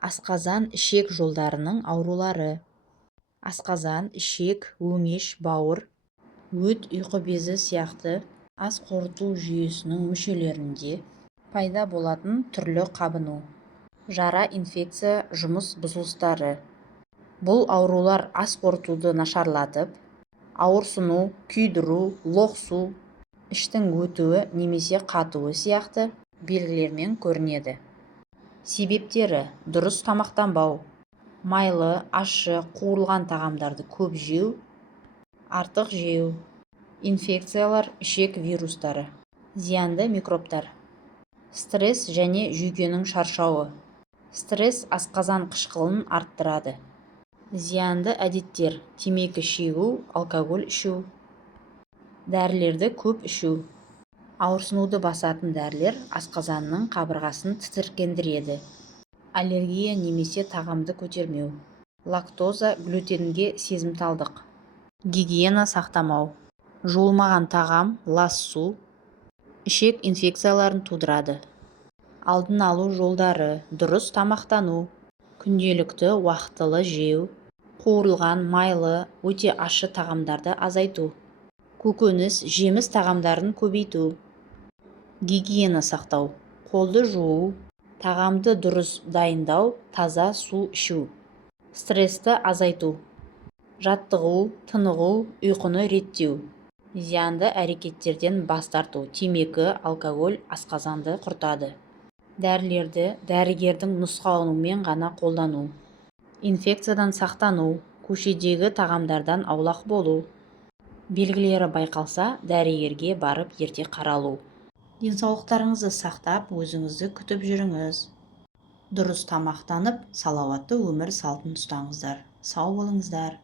Асқазан ішек жолдарының аурулары. Асқазан, ішек, өңеш, бауыр, өт, ұйқы безі сияқты ас қорыту жүйесінің мүшелерінде пайда болатын түрлі қабыну. Жара, инфекция, жұмыс бұзылыстары. Бұл аурулар ас қорытуды нашарлатып, ауырсыну, күйдіру, лоқсу, іштің өтуі немесе қатуы сияқты белгілермен көрінеді. Себептері: дұрыс тамақтанбау, майлы, ащы, қуырылған тағамдарды көп жеу, артық жеу. Инфекциялар, ішек вирустары. Зиянды микробтар. Стресс және жүйкенің шаршауы. Стресс асқазан қышқылын арттырады. Зиянды әдеттер: темекі шегу, алкоголь ішу. Дәрілерді көп ішу. Ауырсынуды басатын дәрілер асқазанның қабырғасын тітіркендіреді. Аллергия немесе тағамды көтермеу. Лактоза, глютенге сезімталдық. Гигиена сақтамау. Жуылмаған тағам, лас су ішек инфекцияларын тудырады. Алдын алу жолдары: дұрыс тамақтану, күнделікті уақытылы жеу, қуырылған, майлы, өте ащы тағамдарды азайту, көкөніс, жеміс тағамдарын көбейту. Гигиена сақтау: қолды жуу, тағамды дұрыс дайындау, таза су ішу. Стрессті азайту: жаттығу, тынығу, ұйқыны реттеу. Зиянды әрекеттерден бас тарту: темекі, алкоголь асқазанды құртады. Дәрілерді дәрігердің нұсқауымен ғана қолдану. Инфекциядан сақтану, көшедегі тағамдардан аулақ болу. Белгілері байқалса, дәрігерге барып ерте қаралу. Денсаулықтарыңызды сақтап, өзіңізді күтіп жүріңіз. Дұрыс тамақтанып, салауатты өмір салтын ұстаңыздар. Сау болыңыздар.